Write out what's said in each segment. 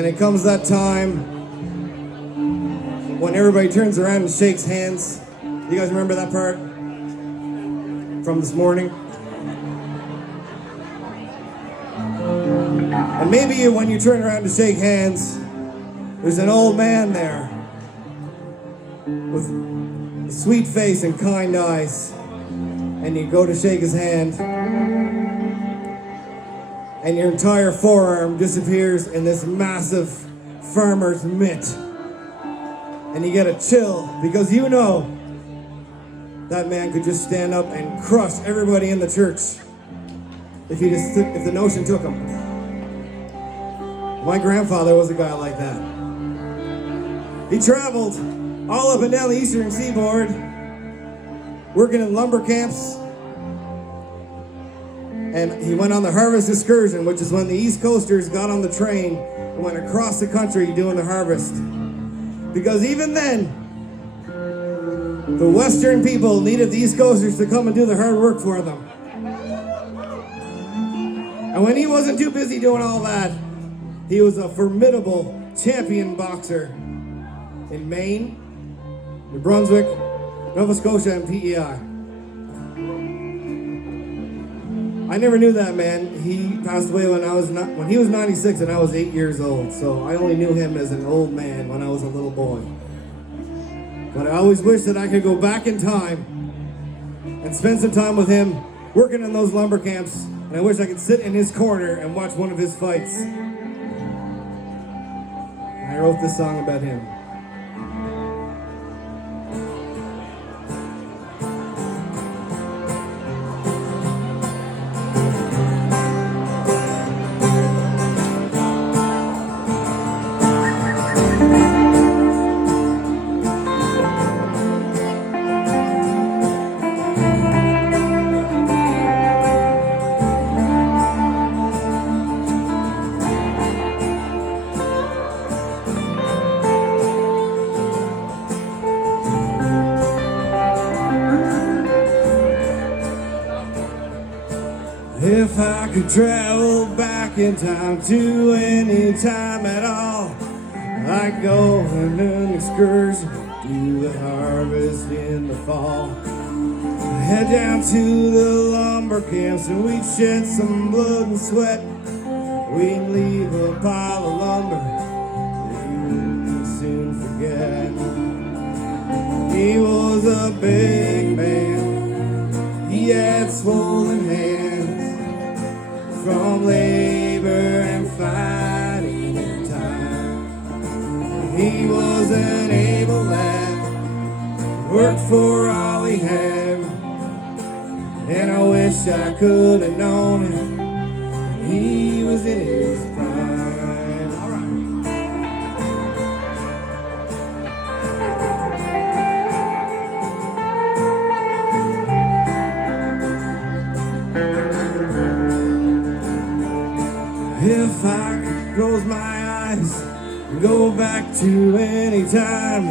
And it comes that time when everybody turns around and shakes hands. You guys remember that part from this morning? And maybe when you turn around to shake hands, there's an old man there with a sweet face and kind eyes. And you go to shake his hand, and your entire forearm disappears in this massive farmer's mitt. And you get a chill because you know that man could just stand up and crush everybody in the church if the notion took him. My grandfather was a guy like that. He traveled all up and down the eastern seaboard, working in lumber camps. And he went on the harvest excursion, which is when the East Coasters got on the train and went across the country doing the harvest. Because even then, the Western people needed the East Coasters to come and do the hard work for them. And when he wasn't too busy doing all that, he was a formidable champion boxer in Maine, New Brunswick, Nova Scotia, and PEI. I never knew that man. He passed away when he was 96 and I was 8 years old. So I only knew him as an old man when I was a little boy. But I always wish that I could go back in time and spend some time with him working in those lumber camps. And I wish I could sit in his corner and watch one of his fights. I wrote this song about him. If I could travel back in time to any time at all, I'd go on an excursion, do the harvest in the fall. Head down to the lumber camps and we'd shed some blood and sweat. We'd leave a pile of lumber that you wouldn't soon forget. He was a big man, he had swollen hands from labor and fighting in time. He was an able lad, worked for all he had, and I wish I could have known him when he was in his prime. All right. If I could close my eyes and go back to any time,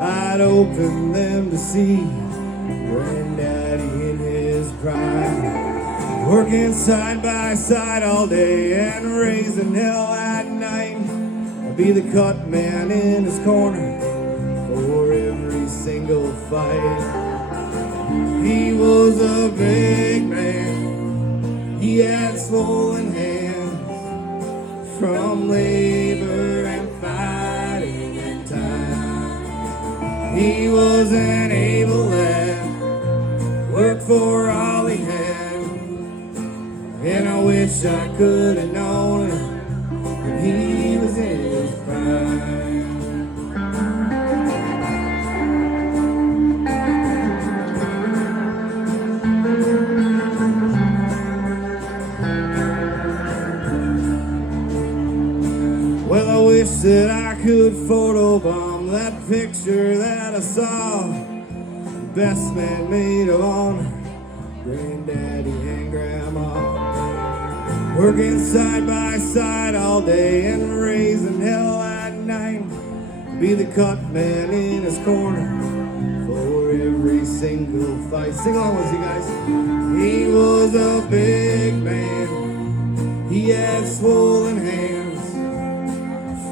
I'd open them to see Granddaddy in his prime, working side by side all day and raising hell at night. I'd be the cut man in his corner for every single fight. He was a big man, he had swollen hands from labor and fighting in time. He was an able lad, worked for all he had, and I wish I could have known him when he was in his prime. Well, I wish that I could photobomb that picture that I saw. Best man made of honor, Granddaddy and Grandma, working side by side all day and raising hell at night. Be the cut man in his corner for every single fight. Sing along with us, you guys. He was a big man, he had swollen hands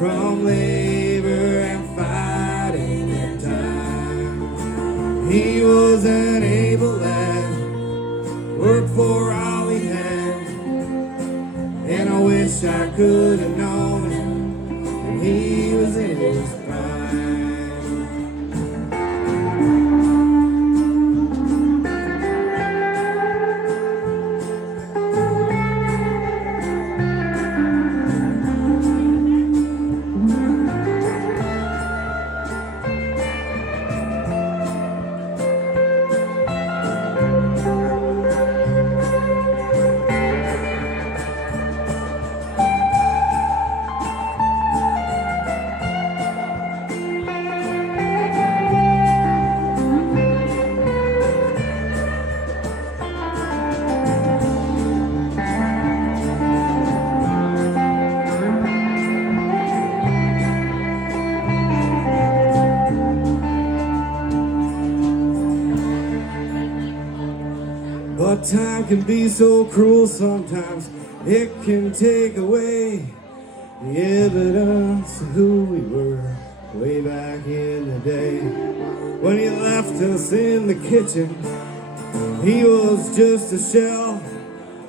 from labor and fighting in time. He was an able lad, worked for all he had, and I wish I could have known him when he was in his prime. But time can be so cruel sometimes. It can take away the evidence of who we were way back in the day. When he left us in the kitchen, he was just a shell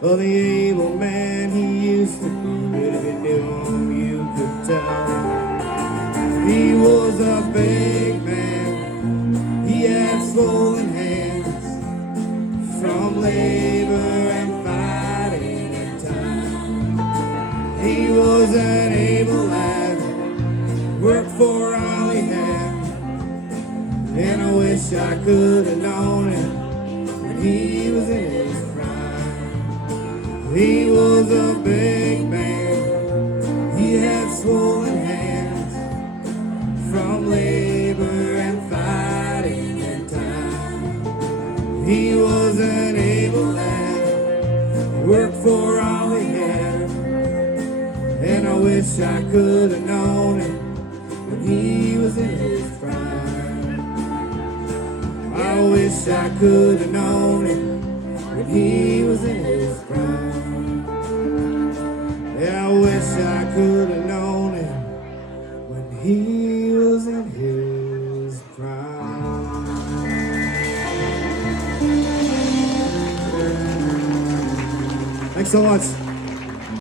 of the able man he used to be. If you knew him, you could tell. He was a big man. He had swollen hands from labor and fighting in time. He was an able lad, worked for all he had, and I wish I could have known him when he was in his prime. He was a big man, he had swollen hands from labor and fighting in time. He was an able lad, worked for all he had, and I wish I could have known him when he was in his prime. I wish I could have known him when he was in his prime. Yeah, I wish I could have known him when he was in his prime. Thanks so much.